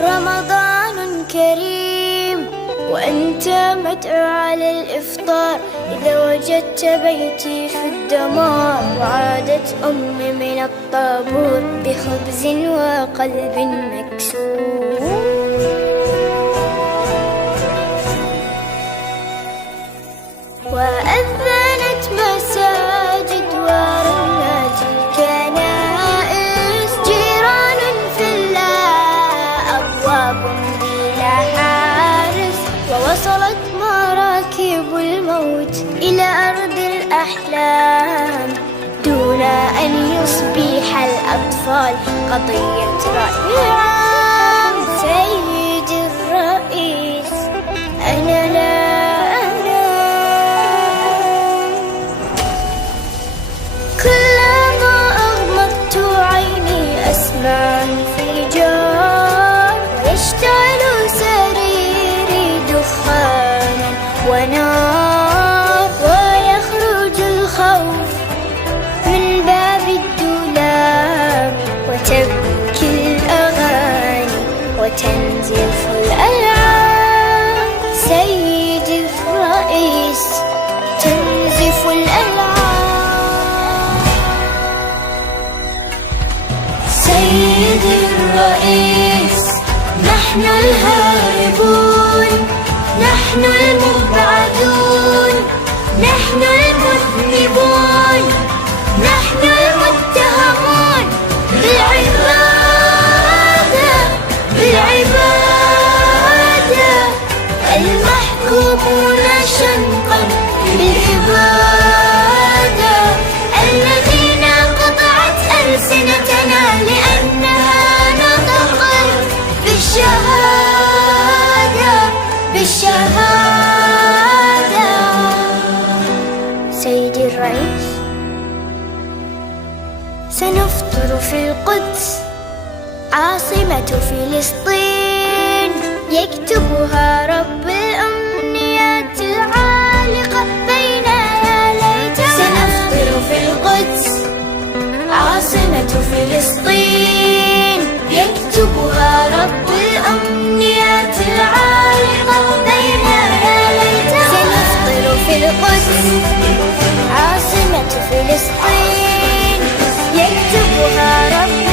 رمضان كريم وأنت مدعو على الإفطار، إذا وجدت بيتي في الدمار وعادت أمي من الطابور بخبز وقلب مكسور. وأذنت مساجد ورنت الكنائس، جيران في الله أبواب بلا حارس، ووصلت مراكب الموت إلى أرض الأحلام دون أن يصبح الأطفال قضية رأي عام. سيد الرئيس أنا لا أسمع انفجار ويشتعل سريري دخانا ونار، ويخرج الخوف من باب الدولاب وتبكي الأغاني وتنزف الألعاب. سيد الرئيس تنزف الألعاب. سيد الرئيس نحن الهاربون، نحن المبعدون، نحن المذنبون، نحن المتهمون بالعبادة، بالعبادة، المحكومون شنقا بالإبادة، الذين قطعت ألسنتنا لأنها نطقت بالشهادة، بالشهادة. سيدي الرئيس سنفطر في القدس عاصمة فلسطين، يكتبها رب الأمنيات العالقة بين يا ليتنا. سنفطر في القدس عاصمة فلسطين، يكتبها رب الأمنيات العالقة بين يا ليتنا. سنفطر في القدس عاصمة فلسطين، يكتبها رب